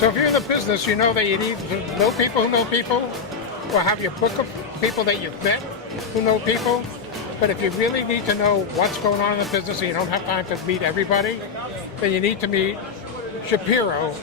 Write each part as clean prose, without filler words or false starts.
So if you're in the business, you know that you need to know people who know people, or have your book of people that you've met who know people. But if you really need to know what's going on in the business and you don't have time to meet everybody, then you need to meet Shapiro,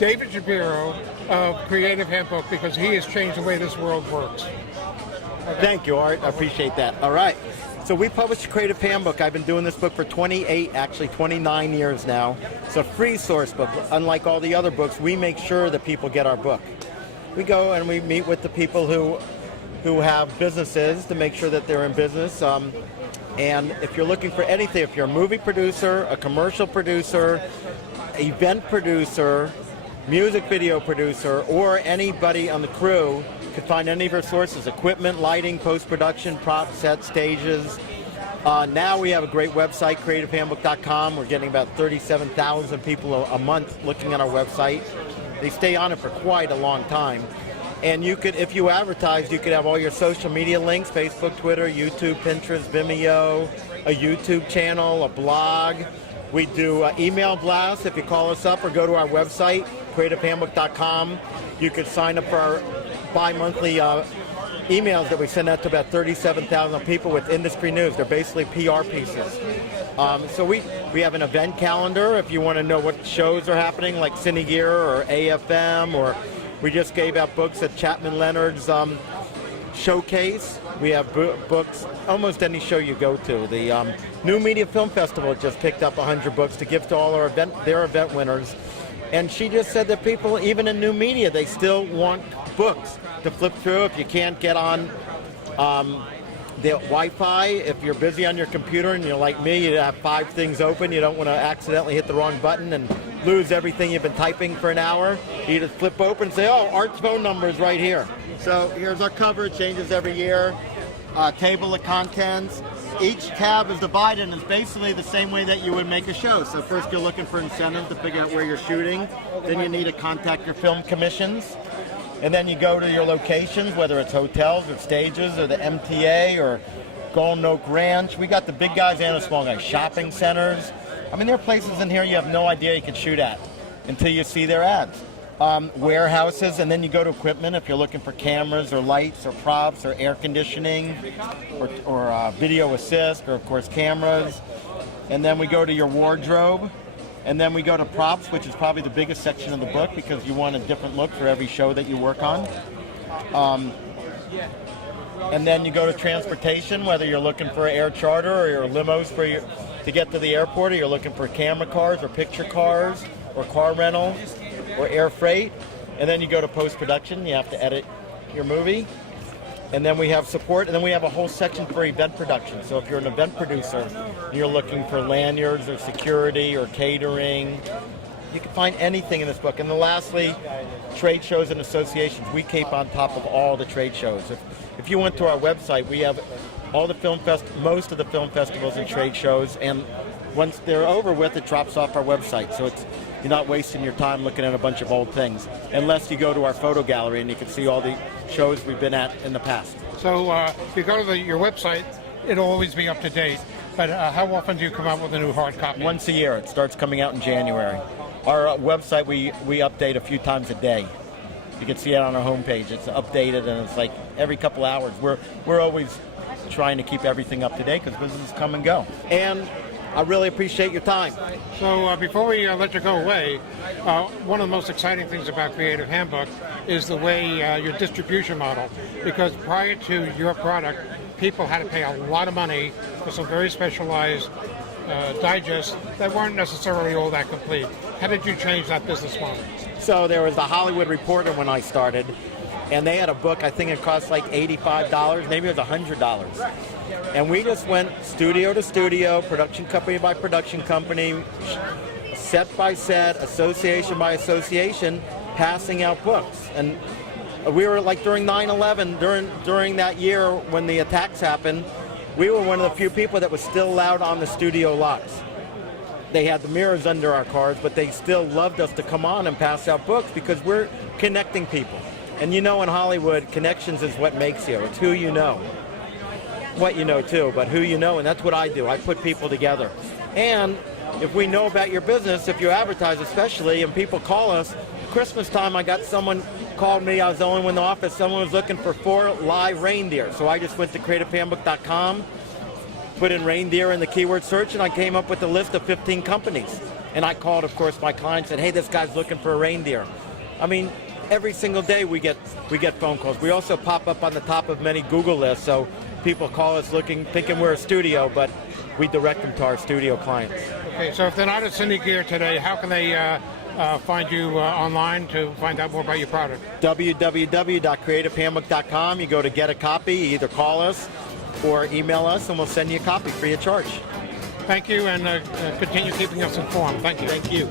David Shapiro of Creative Handbook, because he has changed the way this world works. Okay. Thank you, Art. I appreciate that. All right. So we published a Creative Handbook. I've been doing this book for 29 years now. It's a free source book. Unlike all the other books, we make sure that people get our book. We go and we meet with the people who have businesses to make sure that they're in business. And if you're looking for anything, if you're a movie producer, a commercial producer, event producer, music video producer, or anybody on the crew, you can find any of our sources: equipment, lighting, post-production, prop sets, stages. Now we have a great website, CreativeHandbook.com. We're getting about 37,000 people a month looking at our website. They stay on it for quite a long time. And you could, if you advertise, you could have all your social media links: Facebook, Twitter, YouTube, Pinterest, Vimeo, a YouTube channel, a blog. We do email blasts. If you call us up or go to our website, CreativeHandbook.com, you could sign up for our bi-monthly emails that we send out to about 37,000 people with industry news. They're basically PR pieces. So we have an event calendar if you want to know what shows are happening, like CineGear or AFM, or we just gave out books at Chapman Leonard's showcase. We have books almost any show you go to. The New Media Film Festival just picked up 100 books to give to all our their event winners. And she just said that people, even in new media, they still want books to flip through. If you can't get on the Wi-Fi, if you're busy on your computer and you're like me, you have 5 things open, you don't want to accidentally hit the wrong button and lose everything you've been typing for an hour. You just flip open and say, oh, Art's phone number is right here. So here's our cover. It changes every year. Table of contents. Each tab is divided, and it's basically the same way that you would make a show. So first you're looking for incentives to figure out where you're shooting. Then you need to contact your film commissions. And then you go to your locations, whether it's hotels or stages or the MTA or Golden Oak Ranch. We got the big guys and the small guys. Shopping centers. I mean, there are places in here you have no idea you can shoot at until you see their ads. Warehouses, and then you go to equipment if you're looking for cameras or lights or props or air conditioning or video assist, or of course cameras. And then we go to your wardrobe, and then we go to props, which is probably the biggest section of the book because you want a different look for every show that you work on. And then you go to transportation, whether you're looking for air charter or your limos to get to the airport, or you're looking for camera cars or picture cars or car rental or air freight. And then you go to post-production, you have to edit your movie. And then we have support, and then we have a whole section for event production. So if you're an event producer and you're looking for lanyards or security or catering, you can find anything in this book. And then lastly, trade shows and associations. We keep on top of all the trade shows. If you went to our website, we have all the most of the film festivals and trade shows, and once they're over with, it drops off our website. So you're not wasting your time looking at a bunch of old things, unless you go to our photo gallery and you can see all the shows we've been at in the past. So if you go to your website, it'll always be up to date. But how often do you come out with a new hard copy? Once a year. It starts coming out in January. Our website, we update a few times a day. You can see it on our homepage. It's updated, and it's like every couple hours. We're always trying to keep everything up to date because businesses come and go. And I really appreciate your time. So before we let you go away, one of the most exciting things about Creative Handbook is the way your distribution model. Because prior to your product, people had to pay a lot of money for some very specialized digests that weren't necessarily all that complete. How did you change that business model? So there was the Hollywood Reporter when I started, and they had a book, I think it cost like $85, maybe it was $100. And we just went studio to studio, production company by production company, set by set, association by association, passing out books. And we were like during 9/11, during that year when the attacks happened, we were one of the few people that was still allowed on the studio lots. They had the mirrors under our cars, but they still loved us to come on and pass out books because we're connecting people. And you know, in Hollywood, connections is what makes you. It's who you know. What you know too, but who you know, and that's what I do. I put people together. And if we know about your business, if you advertise especially, and people call Christmas time, I got someone called me. I was the only one in the office. Someone was looking for 4 live reindeer. So I just went to CreativeHandbook.com, put in reindeer in the keyword search, and I came up with a list of 15 companies. And I called, of course, my client and said, hey, this guy's looking for a reindeer. I mean, every single day we get phone calls. We also pop up on the top of many Google lists, so people call us thinking we're a studio, but we direct them to our studio clients. Okay, so if they're not at CineGear today, how can they find you online to find out more about your product? www.creativehandbook.com. You go to get a copy, either call us or email us, and we'll send you a copy free of charge. Thank you, and continue keeping us informed. Thank you. Thank you.